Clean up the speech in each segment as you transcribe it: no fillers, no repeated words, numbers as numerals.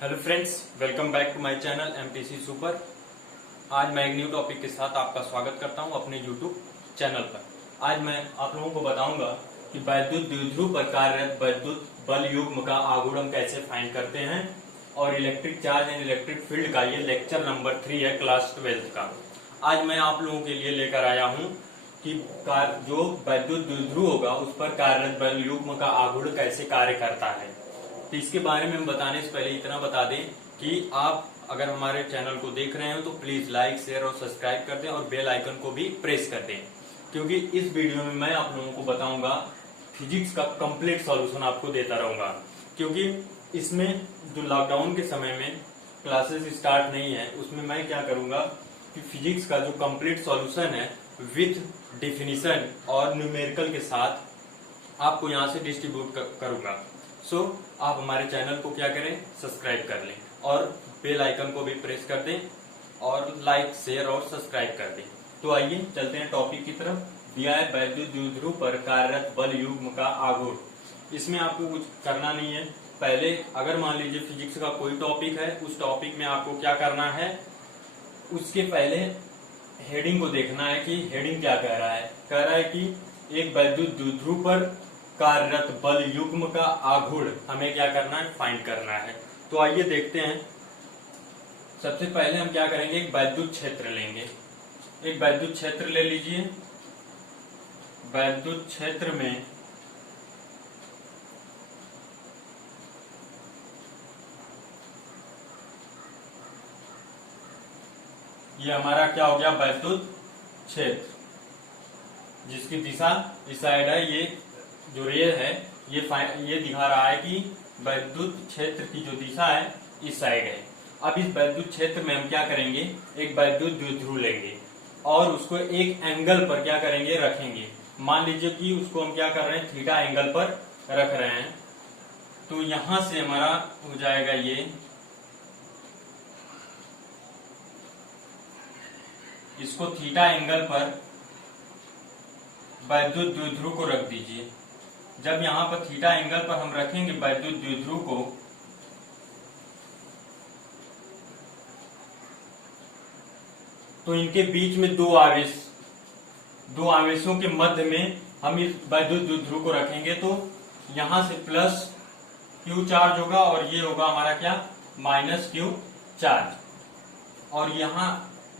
Hello friends, welcome back to my channel MTC super. आज मैं एक न्यू टॉपिक के साथ आपका स्वागत करता हूं अपने यूट्यूब चैनल पर। आज मैं आप लोगों को बताऊंगा कि वैद्युत द्विध्रुव पर कार्यरत वैद्युत बल युग्म का आघूर्ण कैसे फाइंड करते हैं और electric charge and electric field का ये लेक्चर नंबर 3 है क्लास 12 का। आज मैं आप लोगों के लिए लेकर आया हूँ कि जो वैद्युत द्विध्रुव होगा उस पर कार्यरत बल युग्म का आघूर्ण कैसे कार्य करता है। तो इसके बारे में हम बताने से पहले इतना बता दें कि आप अगर हमारे चैनल को देख रहे हो तो प्लीज लाइक, शेयर और सब्सक्राइब कर दें और बेल आइकन को भी प्रेस कर दें, क्योंकि इस वीडियो में मैं आप लोगों को बताऊंगा फिजिक्स का कंप्लीट सॉल्यूशन आपको देता रहूंगा। क्योंकि इसमें जो लॉकडाउन के समय में क्लासेस स्टार्ट नहीं है उसमें मैं क्या करूंगा कि फिजिक्स का जो कंप्लीट सॉल्यूशन है विथ डिफिनीशन और न्यूमेरिकल के साथ आपको यहाँ से डिस्ट्रीब्यूट करूंगा। सो आप हमारे चैनल को क्या करें, सब्सक्राइब कर लें और बेल आइकन को भी प्रेस कर दें और लाइक, शेयर और सब्सक्राइब कर दें। तो आइए चलते हैं टॉपिक की तरफ। दिया है वैद्युत द्विध्रुव पर कार्यरत बल युग्म का आघूर्ण। इसमें आपको कुछ करना नहीं है। पहले अगर मान लीजिए फिजिक्स का कोई टॉपिक है, उस टॉपिक में आपको क्या करना है, उसके पहले हेडिंग को देखना है कि हेडिंग क्या कह रहा है। कह रहा है कि एक वैद्युत द्विध्रुव पर कार्यरत बल युग्म का आघूर्ण हमें क्या करना है, फाइंड करना है। तो आइए देखते हैं। सबसे पहले हम क्या करेंगे, एक वैद्युत क्षेत्र लेंगे। एक वैद्युत क्षेत्र ले लीजिए। वैद्युत क्षेत्र में ये हमारा क्या हो गया, वैद्युत क्षेत्र, जिसकी दिशा इस साइड है। ये जो रे है ये दिखा रहा है कि वैद्युत क्षेत्र की जो दिशा है इस साइड है। अब इस वैद्युत क्षेत्र में हम क्या करेंगे, एक वैद्युत द्विध्रुव लेंगे और उसको एक एंगल पर क्या करेंगे, रखेंगे। मान लीजिए कि उसको हम क्या कर रहे हैं, थीटा एंगल पर रख रहे हैं। तो यहां से हमारा हो जाएगा ये, इसको थीटा एंगल पर वैद्युत द्विध्रुव को रख दीजिए। जब यहां पर थीटा एंगल पर हम रखेंगे वैद्युत द्विध्रुव को, तो इनके बीच में दो आवेशों के मध्य में हम इस वैद्युत द्विध्रुव को रखेंगे। तो यहां से प्लस क्यू चार्ज होगा और ये होगा हमारा क्या, माइनस क्यू चार्ज। और यहां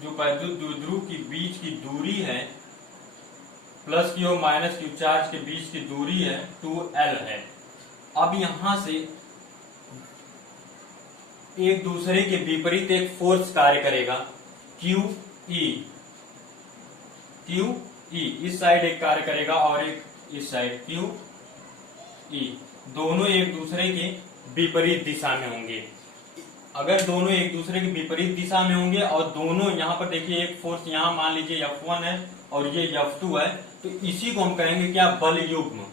जो वैद्युत द्विध्रुव के बीच की दूरी है, प्लस क्यू और माइनस क्यू चार्ज के बीच की दूरी है 2L है। अब यहां से एक दूसरे के विपरीत एक फोर्स कार्य करेगा, QE। इस साइड एक कार्य करेगा और एक इस साइड QE। दोनों एक दूसरे के विपरीत दिशा में होंगे। अगर दोनों एक दूसरे के विपरीत दिशा में होंगे और दोनों यहाँ पर देखिए, एक फोर्स यहाँ मान लीजिए F1 है और ये F2 है, तो इसी को हम कहेंगे क्या, बल युग्म।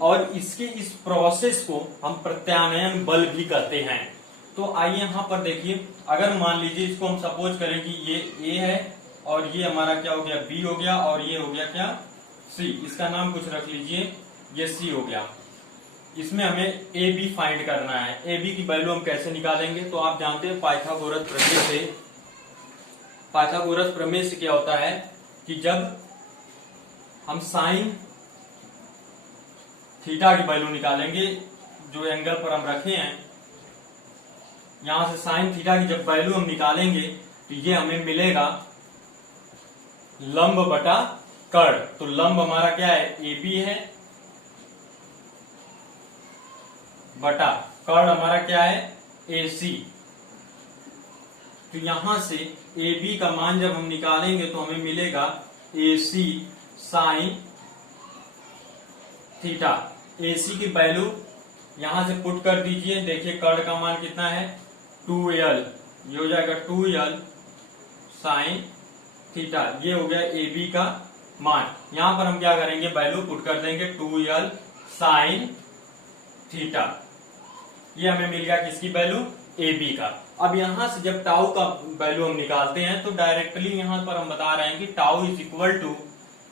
और इसके इस प्रोसेस को हम प्रत्यानयन बल भी कहते हैं। तो आइए यहाँ पर देखिए, अगर मान लीजिए इसको हम सपोज करें कि ये A है और ये हमारा क्या हो गया, B हो गया और ये हो गया क्या, C। इसका नाम कुछ रख लीजिए, ये C हो गया। इसमें हमें AB फाइंड करना है। AB की वैल्यू हम कैसे निकालेंगे, तो आप जानते हैं पाइथागोरस प्रमेय से। पाइथागोरस प्रमेय से क्या होता है कि जब हम साइन थीटा की वैल्यू निकालेंगे, जो एंगल पर हम रखे हैं, यहां से साइन थीटा की जब वैल्यू हम निकालेंगे तो ये हमें मिलेगा लंब बटा कर्ण। तो लंब हमारा क्या है, AB है, बटा कर्ण हमारा क्या है, AC। तो यहां से AB का मान जब हम निकालेंगे तो हमें मिलेगा AC साइन थीटा। AC की वैल्यू यहां से पुट कर दीजिए। देखिए कर्ण का मान कितना है, 2L। ये हो जाएगा 2L साइन थीटा। ये हो गया AB का मान। यहां पर हम क्या करेंगे, वैल्यू पुट कर देंगे 2L साइन थीटा। ये हमें मिल गया किसकी वैल्यू, AB का। अब यहां से जब टाउ का वैल्यू हम निकालते हैं तो डायरेक्टली यहां पर हम बता रहे हैं कि टाउ इज इक्वल टू,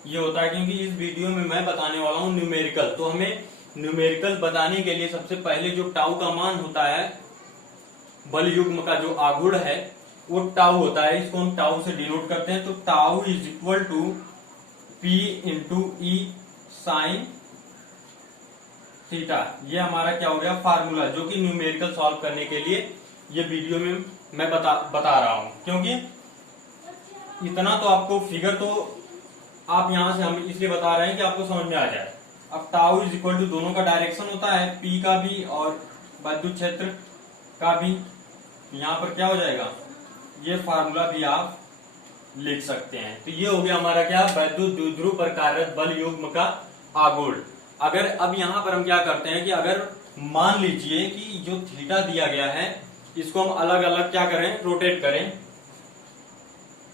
ये होता है क्योंकि इस वीडियो में मैं बताने वाला हूं न्यूमेरिकल। तो हमें न्यूमेरिकल बताने के लिए सबसे पहले जो टाउ का मान होता है बल युग्म का जो आघूर्ण है वो टाउ होता है, इसको हम टाउ से डिनोट करते हैं। तो tau is equal to P into E sine theta. ये हमारा क्या हो गया फार्मूला, जो कि न्यूमेरिकल सॉल्व करने के लिए ये वीडियो में मैं बता रहा हूं, क्योंकि इतना तो आपको फिगर तो आप यहां से हम इसलिए बता रहे हैं कि आपको समझ में आ जाए। अब टाउ इज इक्वल टू दोनों का डायरेक्शन होता है, पी का भी और विद्युत क्षेत्र का भी। यहाँ पर क्या हो जाएगा, ये फार्मूला भी आप लिख सकते हैं। तो ये हो गया हमारा क्या, वैद्युत द्विध्रुव पर कार्यरत बल युग्म का आघूर्ण। अगर अब यहाँ पर हम क्या करते हैं कि अगर मान लीजिए कि जो थीटा दिया गया है इसको हम अलग अलग क्या करें, रोटेट करें।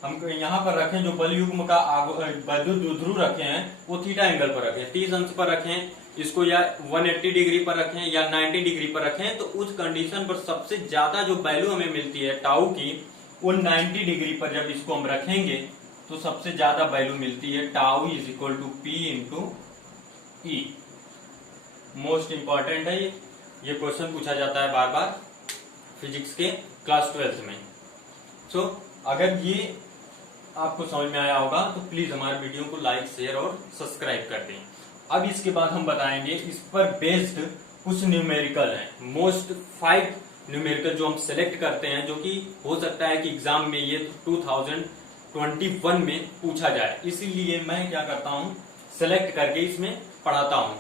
हम यहाँ पर रखें जो बल युग्म का वैद्युत द्विध्रुव रखे हैं वो थीटा एंगल पर रखें, 30 अंश पर रखें इसको, या 180 डिग्री पर रखें या 90 डिग्री पर रखें। तो उस कंडीशन पर सबसे ज्यादा जो वैल्यू हमें मिलती है टाउ की, वो 90 डिग्री पर जब इसको हम रखेंगे तो सबसे ज्यादा वैल्यू मिलती है tau is equal to P into E. Most important है ये क्वेश्चन पूछा जाता है बार बार फिजिक्स के क्लास 12 में। सो अगर ये आपको समझ में आया होगा तो प्लीज हमारे वीडियो को लाइक शेयर और सब्सक्राइब कर दें। अब इसके बाद हम बताएंगे इस पर बेस्ड कुछ न्यूमेरिकल हैं, मोस्ट 5 न्यूमेरिकल जो हम सिलेक्ट करते हैं, जो कि हो सकता है कि एग्जाम में ये 2021 में पूछा जाए, इसीलिए मैं क्या करता हूं सिलेक्ट करके इसमें पढ़ाता हूं।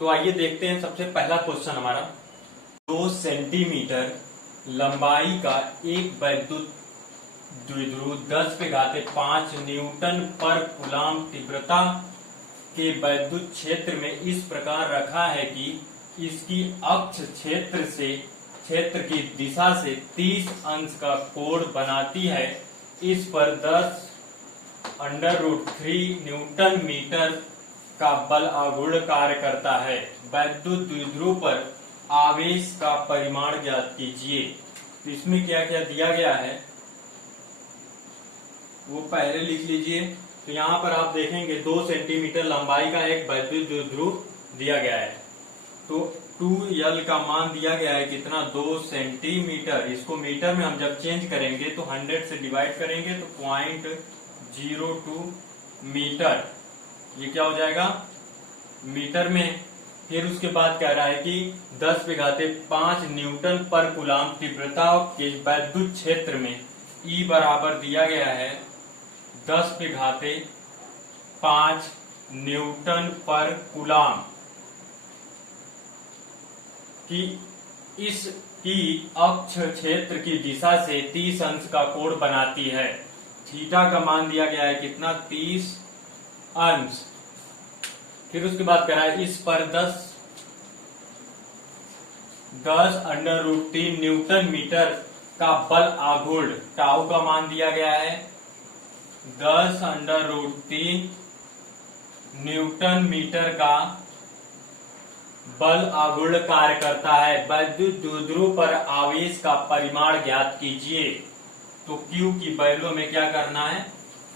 तो आइए देखते हैं। सबसे पहला क्वेश्चन हमारा, 2 सेंटीमीटर लंबाई का एक वैद्युत द्विध्रुव 10⁵ न्यूटन पर कूलाम तीव्रता के वैद्युत क्षेत्र में इस प्रकार रखा है कि इसकी अक्ष क्षेत्र की दिशा से 30 अंश का कोण बनाती है। इस पर 10√3 न्यूटन मीटर का बल आघूर्ण कार्य करता है। वैद्युत द्विध्रुव पर आवेश का परिमाण ज्ञात कीजिए। तो इसमें क्या क्या दिया गया है वो पहले लिख लीजिए। तो यहाँ पर आप देखेंगे 2 सेंटीमीटर लंबाई का एक वैद्युत द्विध्रुव दिया गया है। तो 2L का मान दिया गया है कितना, 2 सेंटीमीटर। इसको मीटर में हम जब चेंज करेंगे तो 100 से डिवाइड करेंगे तो 0.02 मीटर, ये क्या हो जाएगा मीटर में। फिर उसके बाद कह रहा है कि 10⁵5 न्यूटन पर कूलाम तीव्रता के वैद्युत क्षेत्र में E बराबर दिया गया है 10⁵5 न्यूटन पर कूलाम की इसकी अक्ष क्षेत्र की दिशा से 30 अंश का कोण बनाती है। थीटा का मान दिया गया है कितना, 30 अंश। फिर उसके बाद कह रहा है इस पर 10√3 न्यूटन मीटर का बल आघूर्ण, टाउ का मान दिया गया है 10√3 न्यूटन मीटर का बल आघूर्ण कार्य करता है। वैद्युत द्विध्रुव पर आवेश का परिमाण ज्ञात कीजिए। तो Q की वैल्यू में क्या करना है,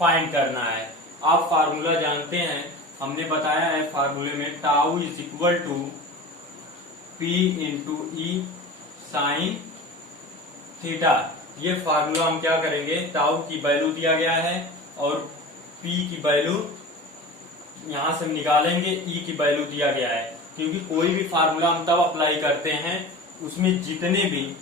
फाइंड करना है। आप फार्मूला जानते हैं, हमने बताया है फार्मूले में tau is equal to P into E sine theta. ये फार्मूला हम क्या करेंगे, टाउ की वैल्यू दिया गया है और P की वैल्यू यहां से हम निकालेंगे, E की वैल्यू दिया गया है। क्योंकि कोई भी फार्मूला हम तब अप्लाई करते हैं उसमें जितने भी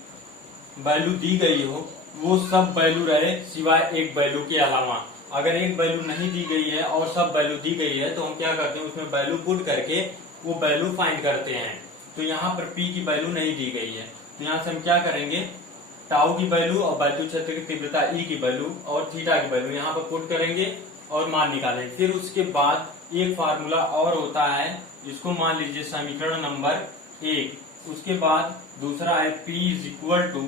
वैल्यू दी गई हो वो सब वैल्यू रहे सिवाय एक वैल्यू के अलावा। अगर एक वैल्यू नहीं दी गई है और सब वैल्यू दी गई है तो हम क्या करते हैं उसमें वैल्यू पुट करके वो वैल्यू फाइंड करते हैं। तो यहाँ पर P की वैल्यू नहीं दी गई है, तो यहाँ से हम क्या करेंगे, टाउ की वैल्यू और वैद्युत क्षेत्र की तीव्रता E की वैल्यू और थीटा की वैल्यू यहाँ पर पुट करेंगे और मान निकालेंगे। फिर उसके बाद एक फार्मूला और होता है, इसको मान लीजिए समीकरण नंबर 1। उसके बाद दूसरा है P is equal to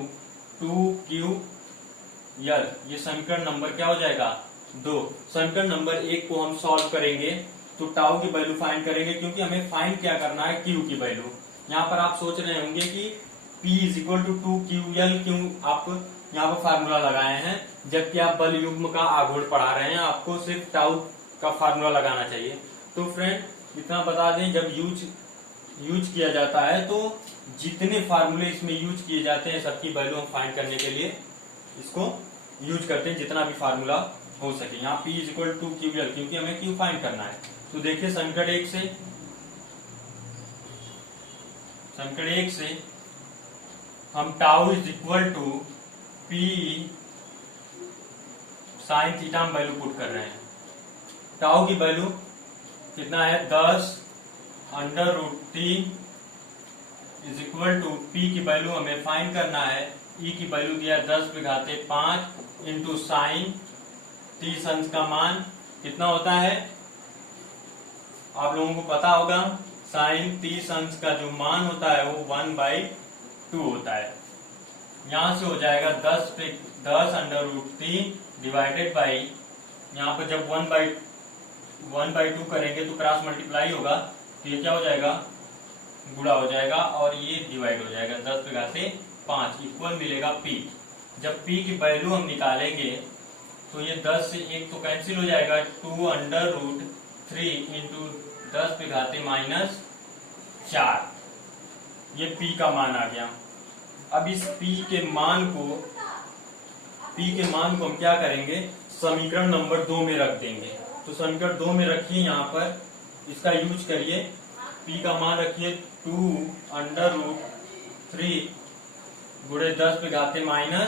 2QL। ये समीकरण नंबर क्या हो जाएगा, 2। समीकरण नंबर 1 को हम सॉल्व करेंगे तो टाउ की वैल्यू फाइंड करेंगे, क्योंकि हमें फाइंड क्या करना है, Q की वैल्यू। यहाँ पर आप सोच रहे होंगे कि P is equal to 2QL क्यों आप यहाँ पर फार्मूला लगाए हैं, जबकि आप बल युग्म का आघूर्ण पढ़ा रहे हैं, आपको सिर्फ टाउ का फार्मूला लगाना चाहिए। तो फ्रेंड इतना बता दें, जब यूज किया जाता है तो जितने फार्मूले इसमें यूज किए जाते हैं सबकी वैल्यू हम फाइंड करने के लिए इसको यूज करते हैं, जितना भी फार्मूला हो सके। यहाँ P is equal to QL, क्योंकि हमें Q फाइंड करना है। तो देखिए समीकरण एक से हम tau is equal to P sine theta हम वैल्यू पुट कर रहे हैं। टाउ की वैल्यू कितना है 10√3 इज इक्वल टू P की वैल्यू हमें फाइंड करना है। E की वैल्यू दिया 10⁵5 इंटू साइन 30 अंश का मान कितना होता है आप लोगों को पता होगा। साइन 30 अंश का जो मान होता है वो 1/2 होता है। यहां से हो जाएगा 10√3 डिवाइडेड बाई, यहाँ पर जब 1/2 करेंगे तो क्रॉस मल्टीप्लाई होगा, तो ये क्या हो जाएगा गुणा हो जाएगा और ये डिवाइड हो जाएगा 10⁵5 इक्वल मिलेगा P। जब P की वैल्यू हम निकालेंगे तो ये 10 से 1 तो कैंसिल हो जाएगा, 2√3 इंटू 10⁻⁴ ये P का मान आ गया। अब इस P के मान को हम क्या करेंगे, समीकरण नंबर 2 में रख देंगे। तो समीकरण 2 में रखिए, यहाँ पर इसका यूज करिए। P का मान रखिए 2√3 गुणे 10⁻⁴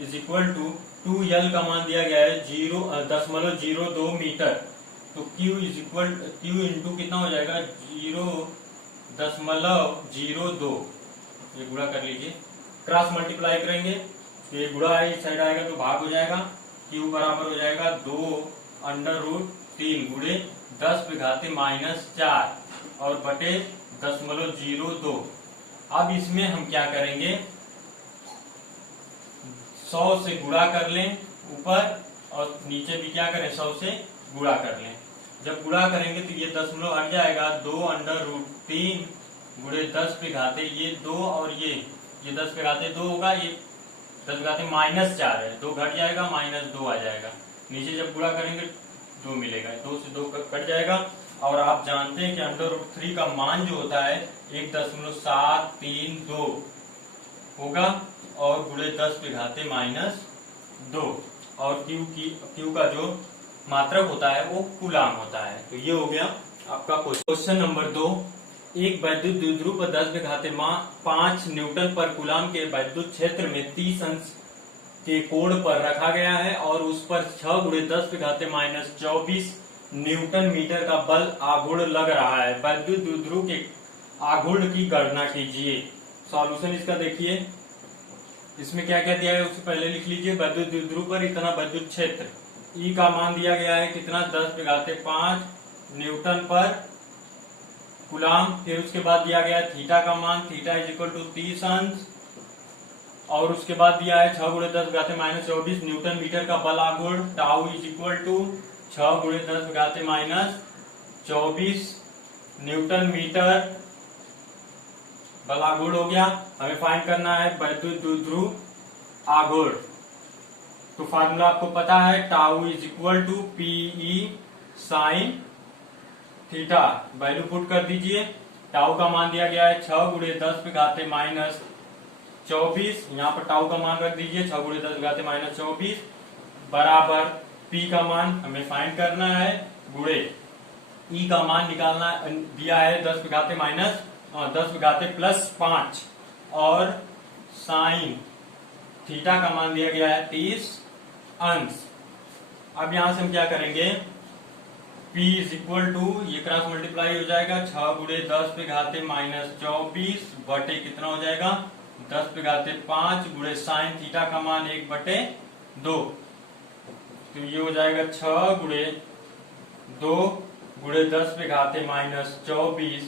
इज इक्वल टू 2L का मान दिया गया है 0.02 मीटर। तो Q इंटू कितना हो जाएगा 0.02, ये गुणा कर लीजिए। क्रॉस मल्टीप्लाई करेंगे तो ये गुणा इस साइड आएगा तो भाग हो जाएगा। Q बराबर हो जाएगा 2√3 गुणे 10⁻⁴ और बटे 0.02। अब इसमें हम क्या करेंगे, 100 से गुणा कर लें ऊपर और नीचे भी क्या करें 100 से गुणा कर लें। जब गुणा करेंगे तो ये दशमलव हट जाएगा, 2√3 गुणे 10⁻, ये 2 और ये 10⁻2 होगा, ये 10⁻⁻4 है, 2 घट जाएगा -2 आ जाएगा। नीचे जब गुणा करेंगे 2 मिलेगा, 2 से 2 कट जाएगा। और आप जानते हैं कि √3 का मान जो होता है 1.732 होगा और गुणे 10⁻⁻2 और Q का जो मात्रक होता है वो कूलाम होता है। तो ये हो गया आपका क्वेश्चन नंबर 2। एक वैद्युत द्विध्रुव पर 10⁵5 न्यूटन पर कूलाम के वैद्युत क्षेत्र में 30 अंश के कोण पर रखा गया है और उस पर 6 गुणे 10⁻⁻24 न्यूटन मीटर का बल आघूर्ण लग रहा है। वैद्युत द्विध्रुव के आघूर्ण की गणना कीजिए। सॉल्यूशन इसका देखिए, इसमें क्या क्या दिया है उससे पहले लिख लीजिए। वैद्युत द्विध्रुव पर इतना वैद्युत क्षेत्र, E का मान दिया गया है कितना 10⁵5 न्यूटन पर कूलाम। फिर उसके बाद दिया गया है थीटा का मान, थीटा इज इक्वल टू 30 अंश, और उसके बाद दिया है 6 गुणे 10⁻⁻24 न्यूटन मीटर का बल आघूर्ण। टाउ इज इक्वल टू 6 गुणे 10⁻⁻24 न्यूटन मीटर बल आघूर्ण हो गया। हमें फाइंड करना है वैद्युत द्विध्रुव आघूर्ण। तो फार्मूला आपको पता है, tau is equal to PE sine theta. Value put कर दीजिए। टाउ का मान दिया गया है 6 गुणे 10⁻⁻24, यहाँ पर टाउ का मान रख दीजिए 6 गुणे 10⁻⁻24 बराबर P का मान हमें फाइंड करना है गुणे E का मान निकालना दिया है 10⁻+5 और साइन थीटा का मान दिया गया है 30 अंश। अब यहां से हम क्या करेंगे, P इज इक्वल टू ये क्रॉस मल्टीप्लाई हो जाएगा 6 गुणे 10⁻⁻24 बटे कितना हो जाएगा 10⁵5 गुणे साइन थीटा का मान 1/2। तो ये हो जाएगा 6 गुणे 2 गुणे 10⁻⁻24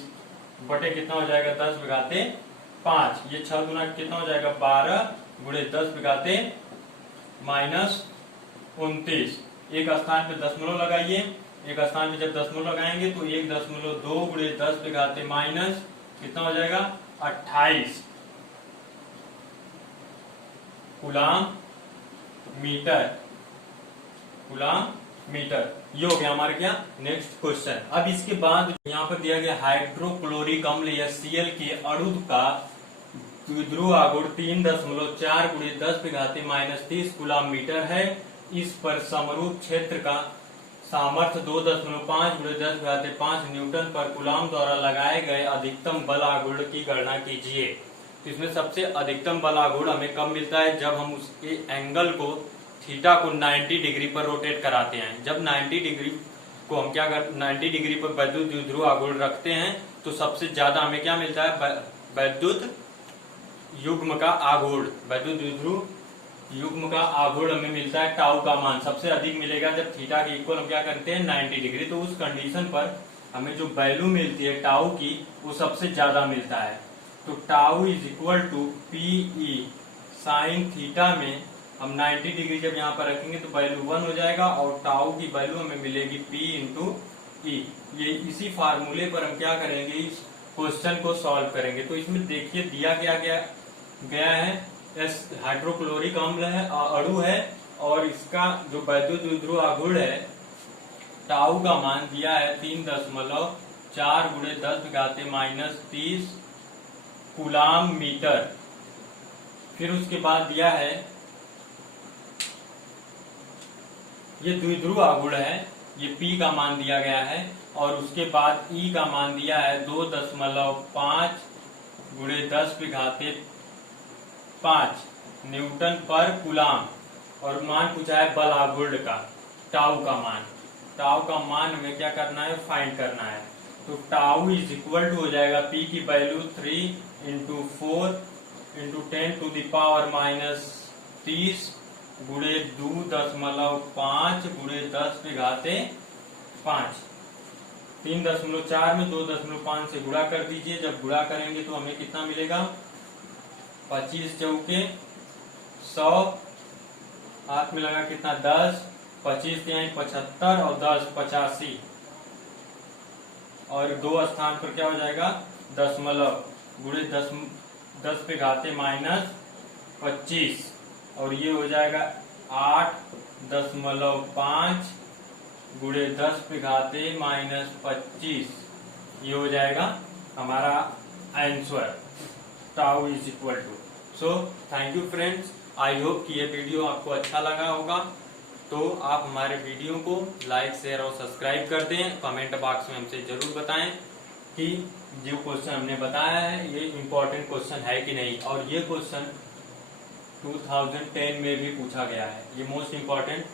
बटे कितना हो जाएगा 10⁵5। ये 6 गुना कितना हो जाएगा 12 गुणे 10⁻⁻29। एक स्थान पे दशमलव लगाइए, एक स्थान पे जब दशमलव लगाएंगे तो 1.2 गुणे 10⁻⁻ कितना हो जाएगा 28 कूलाम मीटर मीटर। ये हो गया हमारा क्या नेक्स्ट क्वेश्चन। अब इसके बाद यहाँ पर दिया गया हाइड्रोक्लोरिक अम्ल या Cl के अणु का द्विध्रुव आघूर्ण 3.4 × 10⁻³ कूलम मीटर है। इस पर समरूप क्षेत्र का सामर्थ्य 2.5 × 10⁵ न्यूटन पर कूलम द्वारा लगाए गए अधिकतम बल आघूर्ण की गणना कीजिए। तो इसमें सबसे अधिकतम बल आघूर्ण हमें कब मिलता है, जब हम उसके एंगल को थीटा को 90 डिग्री पर रोटेट कराते हैं। जब 90 डिग्री को हम 90 डिग्री पर वैद्युत द्विध्रुव आघूर्ण रखते हैं तो सबसे ज्यादा हमें क्या मिलता है, वैद्युत युग्म का आघूर्ण, वैद्युत द्विध्रुव युग्म का आघूर्ण हमें मिलता है। टाउ का मान सबसे अधिक मिलेगा जब थीटा के इक्वल हम क्या करते हैं 90 डिग्री। तो उस कंडीशन पर हमें जो वैल्यू मिलती है टाउ की वो सबसे ज्यादा मिलता है। तो tau is equal to PE sine theta में हम 90 डिग्री जब यहाँ पर रखेंगे तो वैल्यू 1 हो जाएगा और टाउ की वैल्यू हमें मिलेगी P इंटू ई। ये इसी फार्मूले पर हम क्या करेंगे, इस क्वेश्चन को सॉल्व करेंगे। तो इसमें देखिए दिया गया है हाइड्रोक्लोरिक अम्ल है, अणु है, और इसका जो वैद्युत द्विध्रुव आघूर्ण है टाउ का मान दिया है 3.4 × 10⁻³ कूलम मीटर। फिर उसके बाद दिया है ये द्विध्रुव आघूर्ण है, ये P का मान दिया गया है, और उसके बाद E का मान दिया है 2.5 × 10⁵5 न्यूटन पर कूलम, और मान पूछा है बल आघूर्ण का टाउ का मान। टाउ का मान हमें क्या करना है, फाइंड करना है। तो टाउ इज इक्वल टू हो जाएगा P की वैल्यू 3 × 4 × 10⁻³ गुणे 2.5 × 10⁵5। 3.4 में 2.5 से गुणा कर दीजिए। जब गुणा करेंगे तो हमें कितना मिलेगा, 25 चौके 100, हाथ में लगा कितना 10, 25 75 और 10 85, और 2 स्थान पर क्या हो जाएगा दशमलव गुणे 10⁻25, और ये हो जाएगा 8.5 गुणे 10⁻25। ये हो जाएगा हमारा answer. Tau is equal to. So thank you friends, I hope कि ये वीडियो आपको अच्छा लगा होगा। तो आप हमारे वीडियो को लाइक शेयर और सब्सक्राइब कर दें। कमेंट बॉक्स में हमसे जरूर बताएं कि जो क्वेश्चन हमने बताया है ये इम्पोर्टेंट क्वेश्चन है कि नहीं, और ये क्वेश्चन 2010 में भी पूछा गया है। ये मोस्ट इम्पोर्टेंट